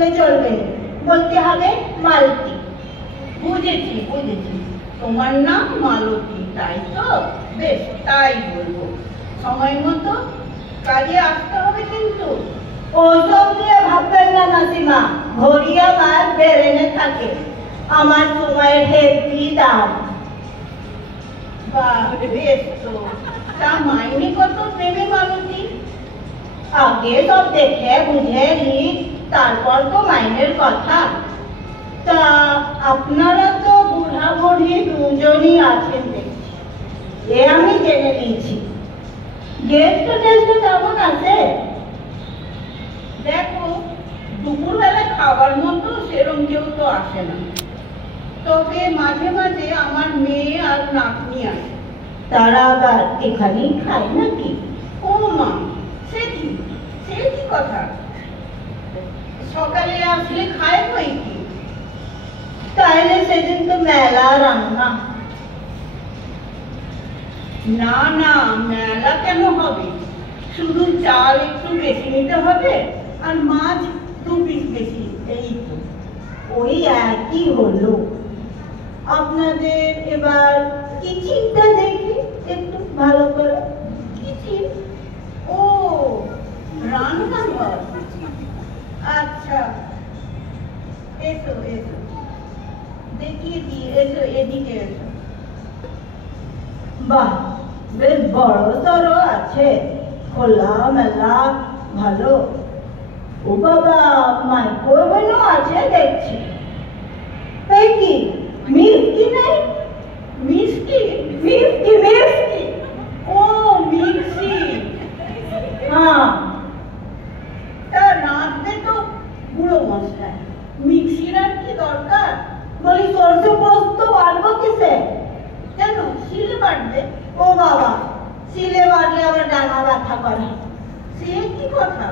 বললে চলবে না, বলতে হবে মালতী। বুঝেছি বুঝেছি, তোমার নাম মালতী তাই তো? বেশ, তাই বলবো। সময় মতো কাজে আসতে হবে কিন্তু। ওসব দিয়ে ভাববেন না মাসিমা, ঘড়ি আমার বেরেনে থাকে, আমার সময়ের হেভি দাম। বাহ, বেশ তো। তা মাইনে কত দেবে মালতী? আগে সব দেখে বুঝে নি, তারপর তো মাইনের কথা। তা আপনারা তো বুড়া বুড়ি দুজনই আছেন দেখছি, এ আমি জেনে নিয়েছি। গেস্ট টেস্ট কেমন আছে? দেখো, দুপুরবেলা খাবার মতো সেরম কেউ তো আসে না, তবে মাঝে মাঝে আমার মেয়ে আর নাতনি আসে। তারা আবার এখানেই খায় নাকি? ও মা, সে কি কথা? সকালে আসলে খায় বই কি? তাইলে সেদিন তো মেলা রান্না। না না, মেলা কেন হবে? শুধু চাল একটু বেশি নিতে হবে আর মাছ 2 পিস বেশি, এই তো। ওই একই হলো। আপনাদের এবার কিচেনটা দেখি একটু ভালো করে। কিচেন? ও, রান্নাঘর। আচ্ছা, এসো এসো, দেখিয়ে দিই, এসো এদিকে এসো। বাহ, বেশ বড় সড়ো আছে, খোলা মেলা, ভালো। ও বাবা, মাইক্রোওভেনও আছে দেখছি। এই কি মিষ্টি নেই? মিষ্টি? মিষ্টি মিষ্টি। ও, মিক্সি। হ্যাঁ, তা রাঁধবে তো গুঁড়ো মশলায়, মিক্সির আর কি দরকার? বলি সরষে পোস্ত বাড়বো কিসে? কেন, শিলে বাটবে? ও বাবা, শিলে বাড়লে আবার ডানা ব্যথা করে। সে কি কথা?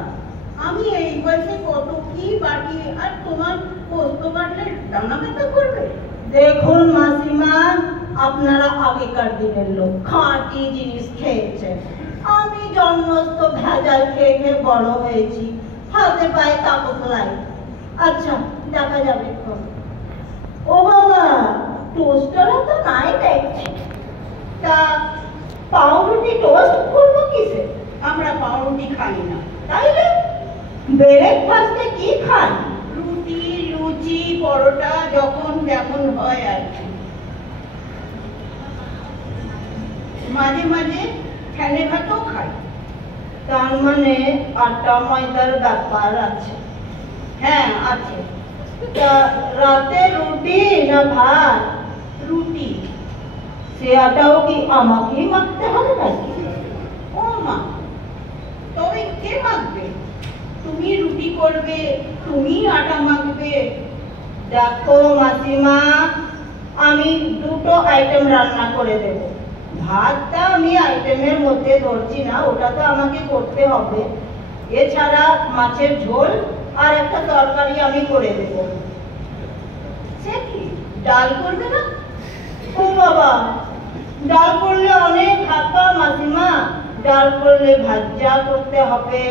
আমি এই বয়সে কত কি বাটি, আর তোমার পোস্ত বাটলে ডানা ব্যথা করবে? দেখুন মাসিমা, আপনারা আগেকার দিনের লোক, খাঁটি জিনিস খেয়েছেন। আমি জন্মস্থ ভেজাল খেয়ে খেয়ে বড় হয়েছি, হাতে পায়ে তাকত লাই। আচ্ছা, দেখা যাবে এখন। ও বাবা, টোস্টারও তো নাই দেখছি। তা পাউরুটি টোস্ট করবো কিসে? আমরা পাউরুটি খাই না। তাইলে ব্রেকফাস্টে কি খান? রুটি, লুচি, পরোটা, যখন যেমন হয় আর কি। মাঝে মাঝে ফেলে ভাতও খাই। তার মানে আটা ময়দার ব্যাপার আছে। হ্যাঁ, আছে। তা রাতে রুটি না ভাত? রুটি। সে আটাও কি আমাকেই মাখতে হবে নাকি? ও মা, তবে কে মাখবে? তুমি রুটি করবে, তুমি আটা মাখবে? দেখো মাসিমা, আমি দুটো আইটেম রান্না করে দেব। ভাতটা আমি আইটেমের মধ্যে ধরছি না, ওটা তো আমাকে করতে হবে। এছাড়া মাছের ঝোল আর একটা তরকারি আমি করে দেব। সে কি, ডাল করবে না? ও বাবা, ডাল করলে অনেক হাপা মাসিমা। ডাল করলে ভাজা করতে হবে,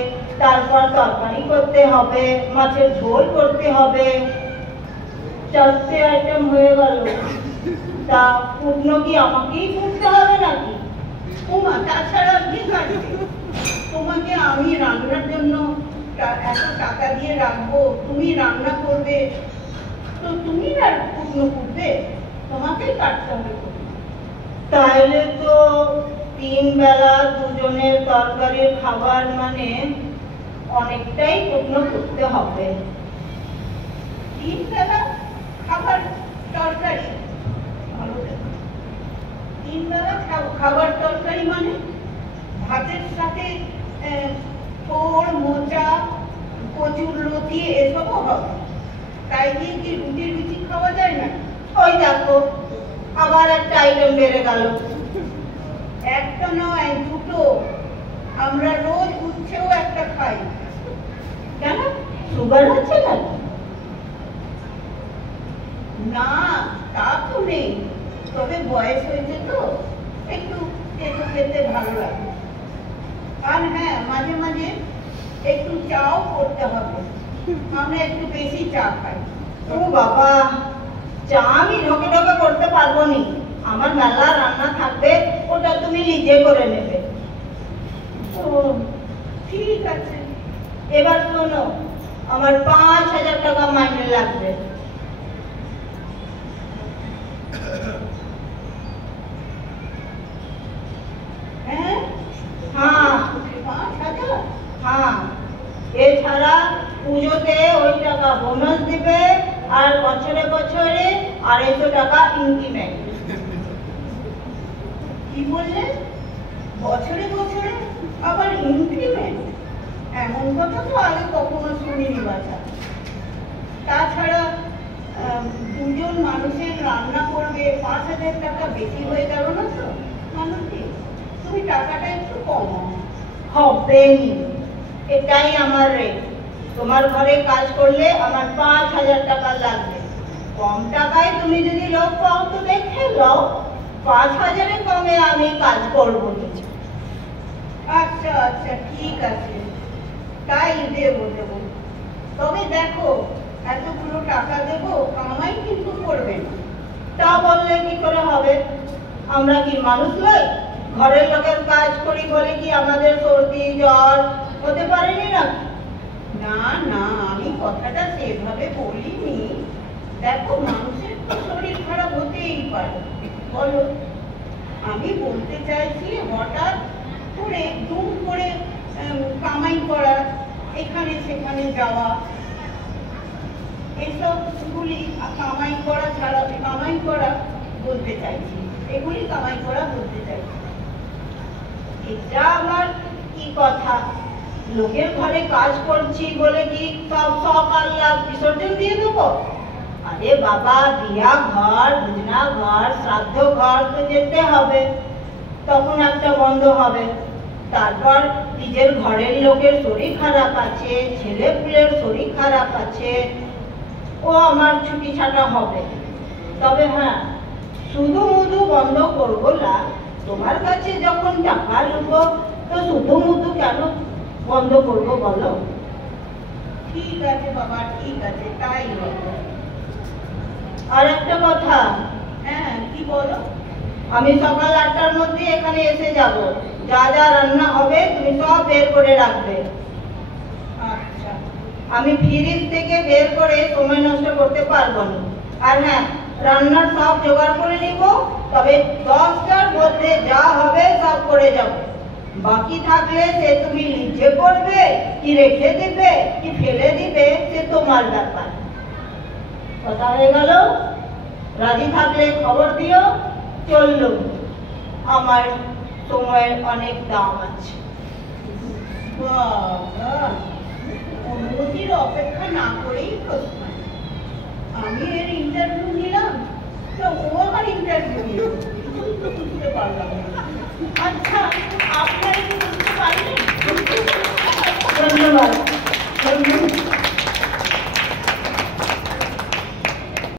তারপর তরকারি করতে হবে, মাছের ঝোল করতে হবে। 4টে আইটেম হয়ে গেল। তা কুটনো কি আমাকেই করতে হবে নাকি? ওমা, তাছাড়া কি কাটবে? তোমাকে আমি রান্নার জন্য এত টাকা দিয়ে রাখবো, তুমি রান্না করবে, তো তুমি আর কুটনো কুটবে? তোমাকেই কাটতে হবে। তাহলে তো 3 বেলা দুজনের তরকারির খাবার, মানে অনেকটাই কুটনো করতে হবে। 3 বেলা খাবার তরকারি? ভালো। 3 বেলা খাবার তরকারি মানে ভাতের সাথে পোড়, মোচা, কচুর লতি এসবও হবে। তাই দিয়ে কি রুটি রুচি খাওয়া যায় না? ওই দেখো, আবার একটা আইটেম বেড়ে গেল। একটা নয়, 2টো। আমরা রোজ উচ্ছেও একটা খাই। কেন, সুগার আছে নাকি? না, তা তো নেই, তবে বয়স হয়েছে তো একটু তেতো খেতে ভালো লাগে। আর হ্যাঁ, মাঝে মাঝে একটু চাও করতে হবে। আমরা একটু বেশি চা খাই। ও বাবা, চা আমি ঢোকে ঢোকে করতে পারবো নি। আমার মেলা রান্না থাকবে, ওটা তুমি নিজে করে নেবে। ও ঠিক আছে। এবার শোনো, আমার 5,000 টাকা মাইনে লাগবে। হ্যাঁ হ্যাঁ 5,000? হ্যাঁ, এছাড়া পুজোতে ওই টাকা বোনাস দিবে, আর বছরে বছরে 250 টাকা ইনক্রিমেন্ট। কি বললে? বছরে বছরে আবার ইনক্রিমেন্ট? এমন কথা তো আগে কখনো শুনিনি বাছা। তাছাড়া দুজন মানুষের রান্না করবে, 5,000 টাকা বেশি হয়ে গেল না তো? মানুষটি তুমি টাকাটা একটু কমাও। হবে নি, এটাই আমার রেট। তোমার ঘরে কাজ করলে আমার 5,000 টাকা লাগবে। কম টাকায় তুমি যদি লোক পাও তো দেখে নাও, 5,000 কমে আমি কাজ করবো না। আচ্ছা আচ্ছা ঠিক আছে, তাই দেবো দেবো। তবে দেখো, এতগুলো টাকা দেবো, কামাই কিন্তু করবে না। তা বললে কি করে হবে? আমরা কি মানুষ নই? ঘরের লোকের কাজ করি বলে কি আমাদের সর্দি জ্বর হতে পারেনি না? না না, আমি কথাটা সেভাবে বলিনি। দেখো, মানুষের তো শরীর খারাপ হতেই পারে, বলো। আমি বলতে চাইছি হঠাৎ করে দুম করে কামাই করা, এখানে সেখানে যাওয়া, এসবগুলি কামাই করা ছাড়া, কামাই করা বলতে চাইছি, এগুলি কামাই করা বলতে চাইছি। এটা আমার কি কথা? লোকের ঘরে কাজ করছি বলে কি সব শখ আল্লাহ বিসর্জন দিয়ে দেবো? আরে বাবা, বিয়া ঘর, ভুজনা ঘর, শ্রাদ্ধ ঘর তো যেতে হবে, তখন একটা বন্ধ হবে। তারপর নিজের ঘরের লোকের শরীর খারাপ আছে, ছেলে পুলের শরীর খারাপ আছে, ও আমার ছুটি ছাটা হবে। তবে হ্যাঁ, শুধু মুধু বন্ধ করবো না। তোমার কাছে যখন টাকা নেবো তো শুধু মুধু কেন বন্ধ করবো বলো? ঠিক আছে বাবা, ঠিক আছে, তাই হবে। আর একটা কথা, হ্যাঁ কি বলো? আমি সকাল 8টার মধ্যে এখানে এসে যাব। যা যা রান্না হবে তুমি সব বের করে রাখবে। আচ্ছা। আমি ফ্রিজ থেকে বের করে সময় নষ্ট করতে পারবো না। আর হ্যাঁ, রান্নার সব জোগাড় করে নিব, তবে 10টার মধ্যে যা হবে সব করে যাব। বাকি থাকলে সে তুমি নিজে করবে, কি রেখে দিবে, কি ফেলে দিবে, সে তোমার ব্যাপার। কথা হয়ে গেল? রাজি থাকলে খবর দিও। চললুম, আমার সময়ের অনেক দাম আছে। বাবা, অনুমতির অপেক্ষা না করেই প্রশ্ন। আমি এর ইন্টারভিউ নিলাম, তো ও আমার ইন্টারভিউ নিল, কিছুই তো বুঝতে পারলাম না। আচ্ছা